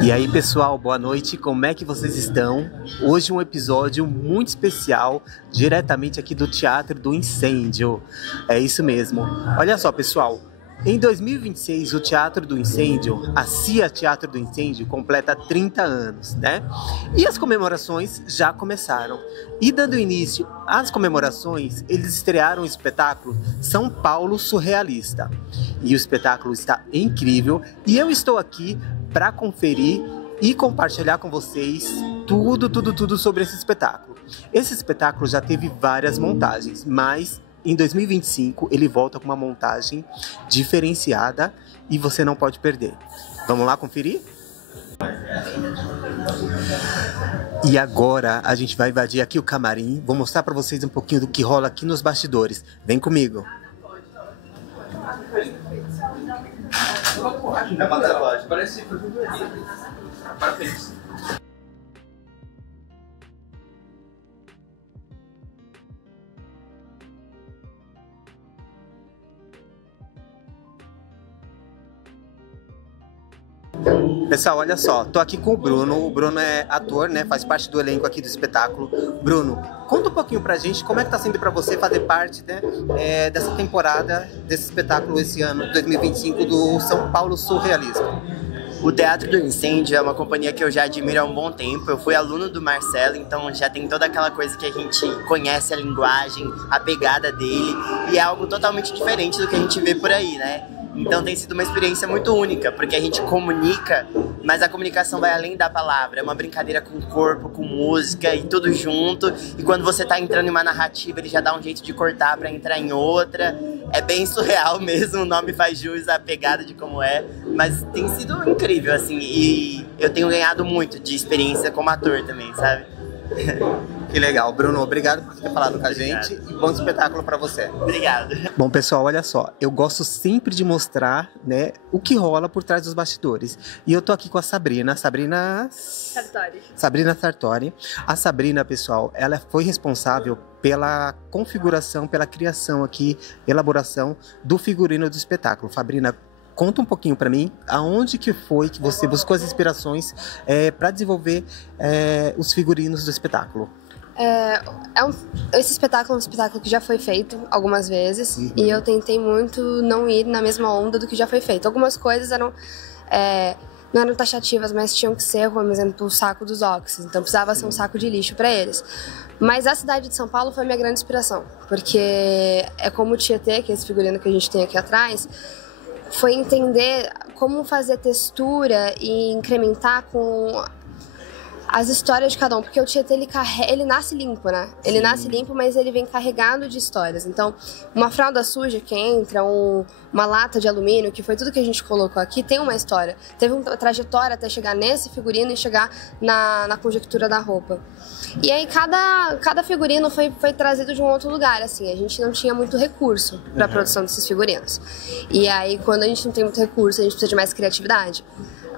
E aí, pessoal, boa noite, como é que vocês estão? Hoje um episódio muito especial, diretamente aqui do Teatro do Incêndio. É isso mesmo. Olha só, pessoal, em 2026 o Teatro do Incêndio, a CIA Teatro do Incêndio, completa 30 anos, né? E as comemorações já começaram. E dando início às comemorações, eles estrearam o espetáculo São Paulo Surrealista. E o espetáculo está incrível e eu estou aqui para conferir e compartilhar com vocês tudo sobre esse espetáculo. Esse espetáculo já teve várias montagens, mas em 2025 ele volta com uma montagem diferenciada e você não pode perder. Vamos lá conferir? E agora a gente vai invadir aqui o camarim. Vou mostrar para vocês um pouquinho do que rola aqui nos bastidores. Vem comigo. É uma tatuagem, parece parabéns. Pessoal, olha só, tô aqui com o Bruno. O Bruno é ator, né? Faz parte do elenco aqui do espetáculo. Bruno, conta um pouquinho pra gente como é que tá sendo pra você fazer parte, né, dessa temporada, desse espetáculo esse ano, 2025, do São Paulo Surrealista. O Teatro do Incêndio é uma companhia que eu já admiro há um bom tempo. Eu fui aluno do Marcelo, então já tem toda aquela coisa que a gente conhece a linguagem, a pegada dele, e é algo totalmente diferente do que a gente vê por aí, né? Então tem sido uma experiência muito única, porque a gente comunica, mas a comunicação vai além da palavra. É uma brincadeira com o corpo, com música e tudo junto. E quando você tá entrando em uma narrativa, ele já dá um jeito de cortar pra entrar em outra. É bem surreal mesmo, o nome faz jus à pegada de como é. Mas tem sido incrível, assim, e eu tenho ganhado muito de experiência como ator também, sabe? Que legal. Bruno, obrigado por ter falado com a gente e bom espetáculo pra você. Obrigado. Bom, pessoal, olha só, eu gosto sempre de mostrar, né, o que rola por trás dos bastidores. E eu tô aqui com a Sabrina Sartori. A Sabrina, pessoal, ela foi responsável pela configuração, pela criação aqui, elaboração do figurino do espetáculo. Sabrina, conta um pouquinho para mim, aonde que foi que você buscou as inspirações para desenvolver os figurinos do espetáculo? Esse espetáculo é um espetáculo que já foi feito algumas vezes, e eu tentei muito não ir na mesma onda do que já foi feito. Algumas coisas não eram taxativas, mas tinham que ser, por exemplo, o saco dos Oxys, então precisava ser um saco de lixo para eles. Mas a cidade de São Paulo foi a minha grande inspiração, porque é como o Tietê, que é esse figurino que a gente tem aqui atrás, foi entender como fazer textura e incrementar com as histórias de cada um, porque o Tietê, ele nasce limpo, né? Ele nasce limpo, mas ele vem carregado de histórias. Então, uma fralda suja que entra, uma lata de alumínio, que foi tudo que a gente colocou aqui, tem uma história. Teve uma trajetória até chegar nesse figurino e chegar na conjectura da roupa. E aí, cada figurino foi trazido de um outro lugar, assim. A gente não tinha muito recurso para a produção desses figurinos. E aí, quando a gente não tem muito recurso, a gente precisa de mais criatividade.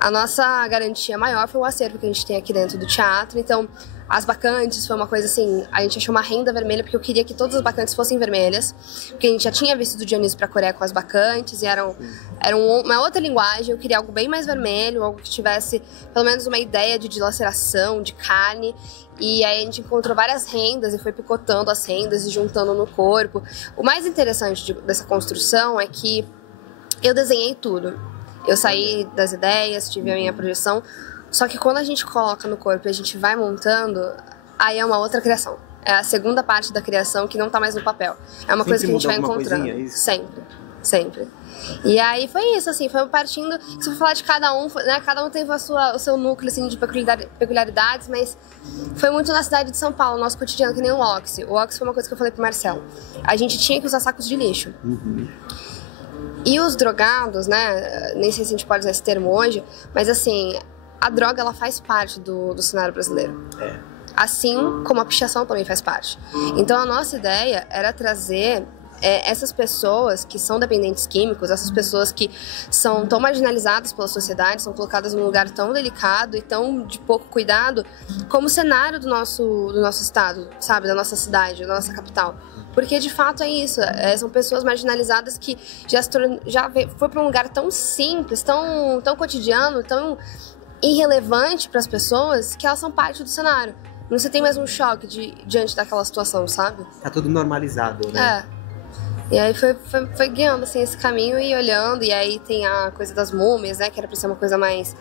A nossa garantia maior foi o acervo que a gente tem aqui dentro do teatro. Então, as bacantes foi uma coisa assim, a gente achou uma renda vermelha, porque eu queria que todas as bacantes fossem vermelhas, porque a gente já tinha visto do Dionísio pra Coreia com as bacantes, e era uma outra linguagem. Eu queria algo bem mais vermelho, algo que tivesse pelo menos uma ideia de dilaceração, de carne. E aí a gente encontrou várias rendas e foi picotando as rendas e juntando no corpo. O mais interessante dessa construção é que eu desenhei tudo. Eu saí das ideias, tive a minha projeção, só que quando a gente coloca no corpo e a gente vai montando, aí é uma outra criação. É a segunda parte da criação que não tá mais no papel. É uma coisa que a gente vai encontrando. Coisinha, isso? Sempre. E aí foi isso, assim, foi partindo, se for falar de cada um, né, cada um teve o seu núcleo, assim, de peculiaridades, mas foi muito na cidade de São Paulo, nosso cotidiano, que nem o Oxy. O Oxy foi uma coisa que eu falei pro Marcelo. A gente tinha que usar sacos de lixo. E os drogados, né, nem sei se a gente pode usar esse termo hoje, mas assim, a droga, ela faz parte do cenário brasileiro. Assim como a pichação também faz parte. Então a nossa ideia era trazer essas pessoas que são dependentes químicos, essas pessoas que são tão marginalizadas pela sociedade, são colocadas num lugar tão delicado e tão de pouco cuidado, como o cenário do nosso estado, sabe, da nossa cidade, da nossa capital. Porque de fato é isso, são pessoas marginalizadas que foi para um lugar tão simples, tão cotidiano, tão irrelevante para as pessoas, que elas são parte do cenário. Não se tem mais um choque diante daquela situação, sabe? Tá tudo normalizado, né? E aí foi guiando assim, esse caminho e olhando, e aí tem a coisa das múmias, né? Que era pra ser uma coisa mais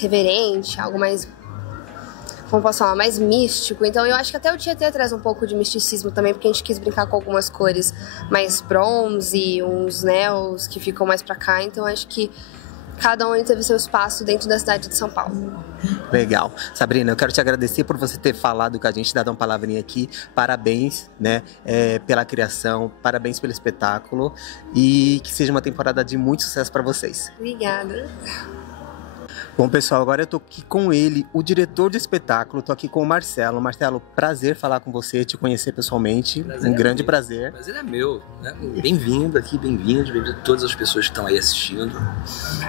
reverente, algo mais, como posso falar, mais místico. Então eu acho que até o Tietê traz um pouco de misticismo também, porque a gente quis brincar com algumas cores mais bronze, uns neons que ficam mais pra cá. Então eu acho que cada um teve seu espaço dentro da cidade de São Paulo. Legal. Sabrina, eu quero te agradecer por você ter falado com a gente, dado uma palavrinha aqui. Parabéns, né, pela criação, parabéns pelo espetáculo e que seja uma temporada de muito sucesso para vocês. Obrigada. Bom, pessoal, agora eu tô aqui com ele, o diretor do espetáculo, tô aqui com o Marcelo. Marcelo, prazer falar com você, te conhecer pessoalmente, um grande prazer. O prazer é meu, né? Bem-vindo aqui, bem-vindo a todas as pessoas que estão aí assistindo.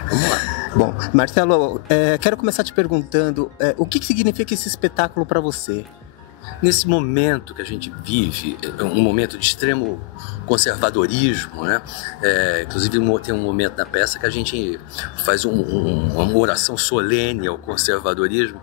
Vamos lá. Bom, Marcelo, quero começar te perguntando, o que significa esse espetáculo para você? Nesse momento que a gente vive, um momento de extremo conservadorismo, né? Inclusive tem um momento na peça que a gente faz uma oração solene ao conservadorismo.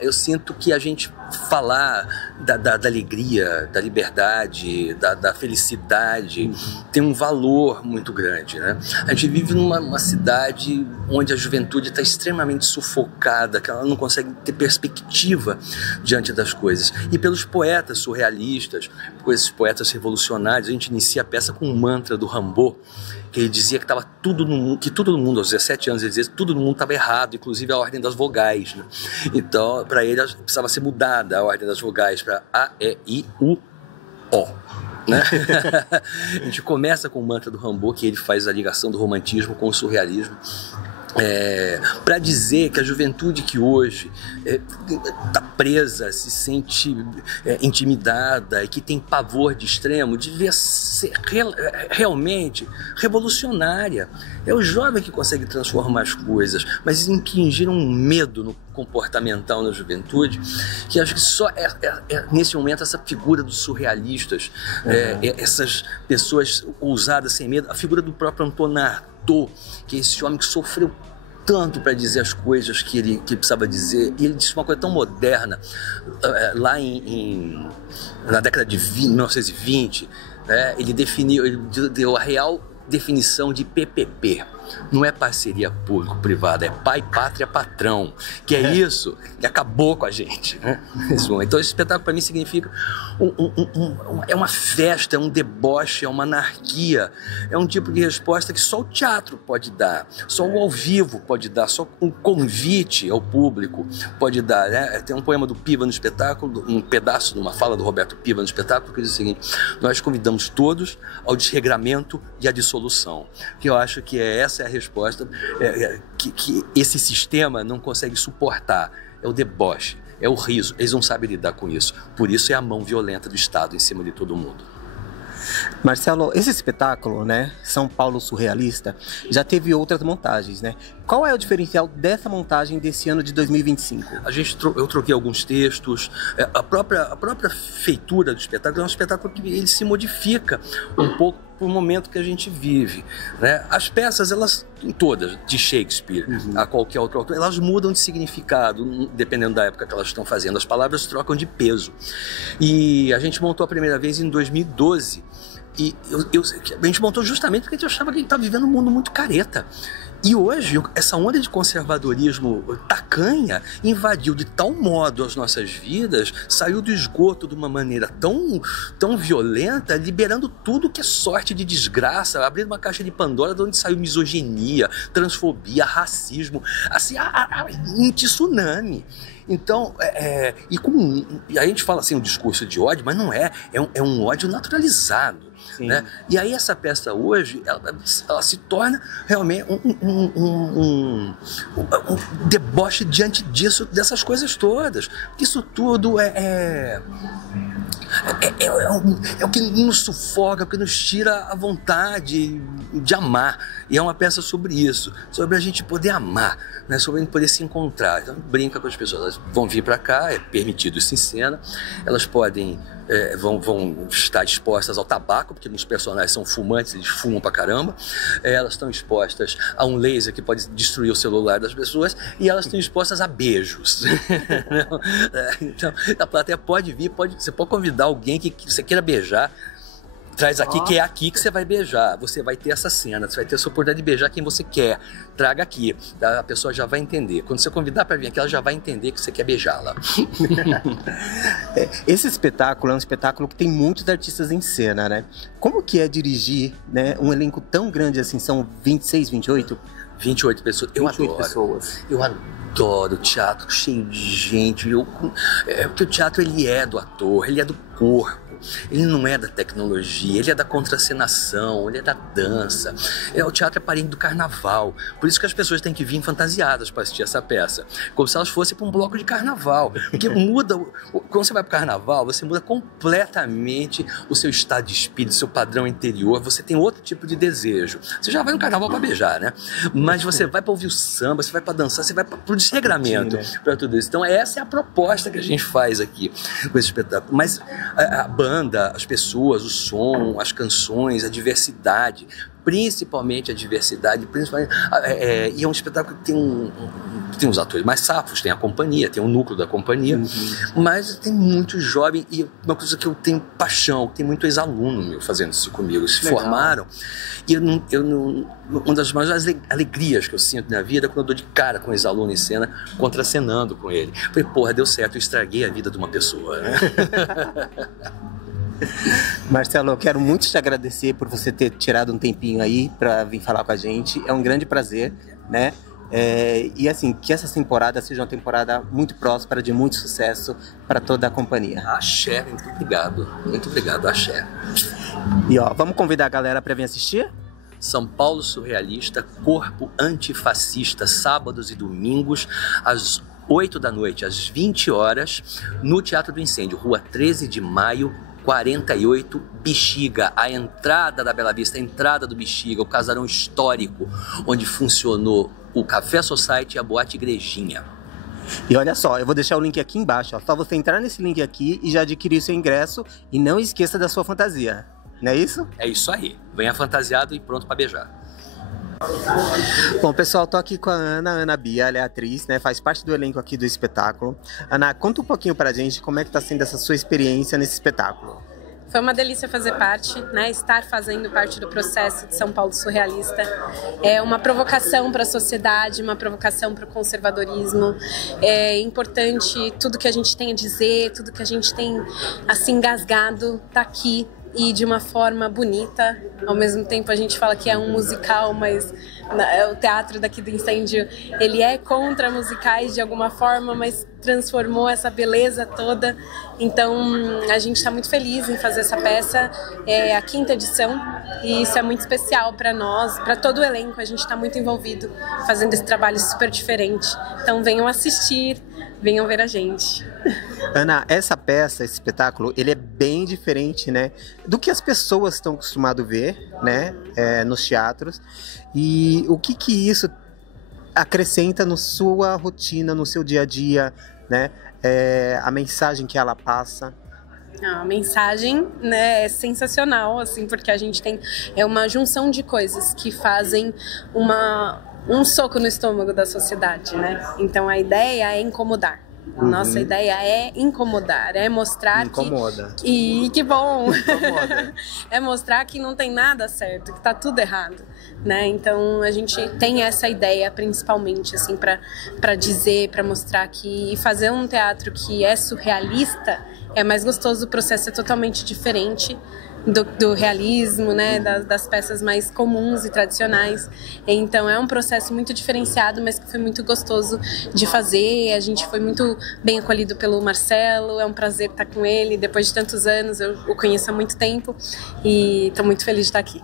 Eu sinto que a gente falar da alegria, da liberdade, da felicidade, tem um valor muito grande, né? A gente vive numa cidade onde a juventude está extremamente sufocada, que ela não consegue ter perspectiva diante das coisas. E pelos poetas surrealistas, por esses poetas revolucionários, a gente inicia a peça com um mantra do Rimbaud, que ele dizia que estava tudo no mundo, aos 17 anos, ele dizia que tudo no mundo estava errado, inclusive a ordem das vogais, né? Então, para ele, precisava ser mudada a ordem das vogais para A, E, I, U, O. Né? A gente começa com o mantra do Rimbaud, que ele faz a ligação do romantismo com o surrealismo, para dizer que a juventude que hoje está presa, se sente intimidada e que tem pavor de extremo, devia ser realmente revolucionária. É o jovem que consegue transformar as coisas, mas impingiram um medo comportamental na juventude, que acho que só nesse momento essa figura dos surrealistas, essas pessoas ousadas sem medo, a figura do próprio Antonin Artaud, que é esse homem que sofreu tanto para dizer as coisas que ele precisava dizer, e ele disse uma coisa tão moderna, lá na década de 1920, ele deu a real definição de PPP. Não é parceria público-privada, é pai, pátria, patrão. Que é isso que acabou com a gente, né? Então esse espetáculo para mim significa é uma festa, é um deboche, é uma anarquia. É um tipo de resposta que só o teatro pode dar, só o ao vivo pode dar, só um convite ao público pode dar, né? Tem um poema do Piva no espetáculo, um pedaço de uma fala do Roberto Piva no espetáculo, que diz o seguinte: nós convidamos todos ao desregramento e à dissolução. Que eu acho que essa é a resposta que esse sistema não consegue suportar. É o deboche, é o riso. Eles não sabem lidar com isso. Por isso é a mão violenta do Estado em cima de todo mundo. Marcelo, esse espetáculo, né, São Paulo Surrealista, já teve outras montagens, né? Qual é o diferencial dessa montagem desse ano de 2025? Eu troquei alguns textos. A própria feitura do espetáculo é um espetáculo que ele se modifica um pouco pro momento que a gente vive, né? As peças, elas, todas, de Shakespeare a qualquer outro autor, elas mudam de significado, dependendo da época que elas estão fazendo. As palavras trocam de peso. E a gente montou a primeira vez em 2012. E a gente montou justamente porque a gente achava que a gente estava vivendo um mundo muito careta. E hoje, essa onda de conservadorismo tacanha invadiu de tal modo as nossas vidas, saiu do esgoto de uma maneira tão violenta, liberando tudo que é sorte de desgraça, abrindo uma caixa de Pandora de onde saiu misoginia, transfobia, racismo, assim, um tsunami. Então, e aí a gente fala assim, um discurso de ódio, mas não é um ódio naturalizado. Né? E aí essa peça hoje, ela se torna realmente um deboche diante dessas coisas todas. Isso tudo é o que nos sufoca, o que nos tira a vontade de amar. E é uma peça sobre isso, sobre a gente poder amar, né? Sobre a gente poder se encontrar. Então, brinca com as pessoas, elas vão vir para cá, é permitido isso em cena, elas podem vão estar expostas ao tabaco, porque os personagens são fumantes, eles fumam pra caramba. Elas estão expostas a um laser que pode destruir o celular das pessoas, e elas estão expostas a beijos. Então, a plateia pode vir, você pode convidar alguém que você queira beijar. Traz aqui, que é aqui que você vai beijar. Você vai ter essa cena, você vai ter essa oportunidade de beijar quem você quer. Traga aqui, a pessoa já vai entender. Quando você convidar para vir aqui, ela já vai entender que você quer beijá-la. Esse espetáculo é um espetáculo que tem muitos artistas em cena, né? Como que é dirigir, né, um elenco tão grande assim? São 26, 28? 28 pessoas. 28 pessoas. Eu adoro teatro cheio de gente. Porque o teatro, ele é do ator, ele é do corpo. Ele não é da tecnologia, ele é da contracenação, ele é da dança. O teatro é parente do carnaval. Por isso que as pessoas têm que vir fantasiadas para assistir essa peça. Como se elas fossem para um bloco de carnaval. Porque muda, quando você vai para o carnaval, você muda completamente o seu estado de espírito, seu padrão interior. Você tem outro tipo de desejo. Você já vai no carnaval para beijar, né? Mas você vai para ouvir o samba, você vai para dançar, você vai para o desregramento, para tudo isso. Então essa é a proposta que a gente faz aqui com esse espetáculo. Mas a banda, as pessoas, o som, as canções, a diversidade, principalmente a diversidade, e é um espetáculo que tem uns atores mais safos, tem a companhia, tem o núcleo da companhia, mas tem muito jovem, e uma coisa que eu tenho paixão, tem muito ex-aluno meu fazendo isso comigo, se formaram, e uma das maiores alegrias que eu sinto na vida é quando eu dou de cara com um ex-aluno em cena, contracenando com ele. Falei, porra, deu certo, eu estraguei a vida de uma pessoa, né? Marcelo, eu quero muito te agradecer por você ter tirado um tempinho aí para vir falar com a gente. É um grande prazer, né? E assim, que essa temporada seja uma temporada muito próspera, de muito sucesso para toda a companhia. Axé, muito obrigado, axé. E ó, vamos convidar a galera para vir assistir? São Paulo Surrealista, Corpo Antifascista, sábados e domingos, às 8 da noite, às 20 horas, no Teatro do Incêndio, Rua 13 de Maio, 48, Bexiga, a entrada da Bela Vista, a entrada do Bexiga, o casarão histórico, onde funcionou o Café Society e a Boate Igrejinha. E olha só, eu vou deixar o link aqui embaixo, ó, só você entrar nesse link aqui e já adquirir seu ingresso, e não esqueça da sua fantasia, não é isso? É isso aí, venha fantasiado e pronto para beijar. Bom, pessoal, tô aqui com a Ana Bia, ela é atriz, né, faz parte do elenco aqui do espetáculo. Ana, conta um pouquinho pra gente como é que tá sendo essa sua experiência nesse espetáculo. Foi uma delícia fazer parte, né? Estar fazendo parte do processo de São Paulo Surrealista. É uma provocação para a sociedade, uma provocação para o conservadorismo. É importante tudo que a gente tem a dizer, tudo que a gente tem assim engasgado, tá aqui. E de uma forma bonita. Ao mesmo tempo a gente fala que é um musical, mas o teatro daqui do Incêndio, ele é contra musicais de alguma forma, mas transformou essa beleza toda. Então a gente está muito feliz em fazer essa peça. É a 5ª edição e isso é muito especial para nós, para todo o elenco. A gente está muito envolvido fazendo esse trabalho super diferente. Então venham assistir, venham ver a gente. Ana, essa peça, esse espetáculo, ele é bem diferente, né, do que as pessoas estão acostumadas a ver, né, nos teatros. E o que isso acrescenta na sua rotina, no seu dia a dia, né, a mensagem que ela passa? A mensagem, né, é sensacional, assim, porque a gente tem uma junção de coisas que fazem um soco no estômago da sociedade, né? Então a ideia é incomodar. Nossa ideia é incomodar, é mostrar que bom, é mostrar que não tem nada certo, que tá tudo errado, né? Então a gente tem essa ideia principalmente assim para dizer, para mostrar que fazer um teatro que é surrealista é mais gostoso, o processo é totalmente diferente do realismo, né, das peças mais comuns e tradicionais. Então é um processo muito diferenciado, mas que foi muito gostoso de fazer. A gente foi muito bem acolhido pelo Marcelo, é um prazer estar com ele depois de tantos anos, eu o conheço há muito tempo e estou muito feliz de estar aqui.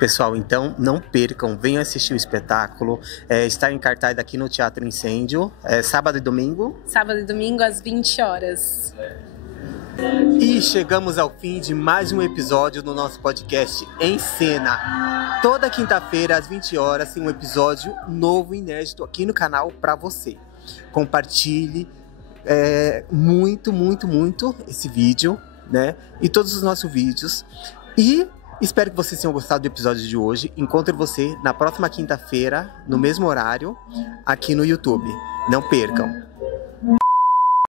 Pessoal, então não percam, venham assistir o espetáculo, está em cartaz aqui no Teatro Incêndio, sábado e domingo? Sábado e domingo às 20 horas. E chegamos ao fim de mais um episódio do nosso podcast Em Cena. Toda quinta-feira às 20 horas tem um episódio novo e inédito aqui no canal para você. Compartilhe muito esse vídeo, né? E todos os nossos vídeos. E espero que vocês tenham gostado do episódio de hoje. Encontro você na próxima quinta-feira, no mesmo horário, aqui no YouTube. Não percam!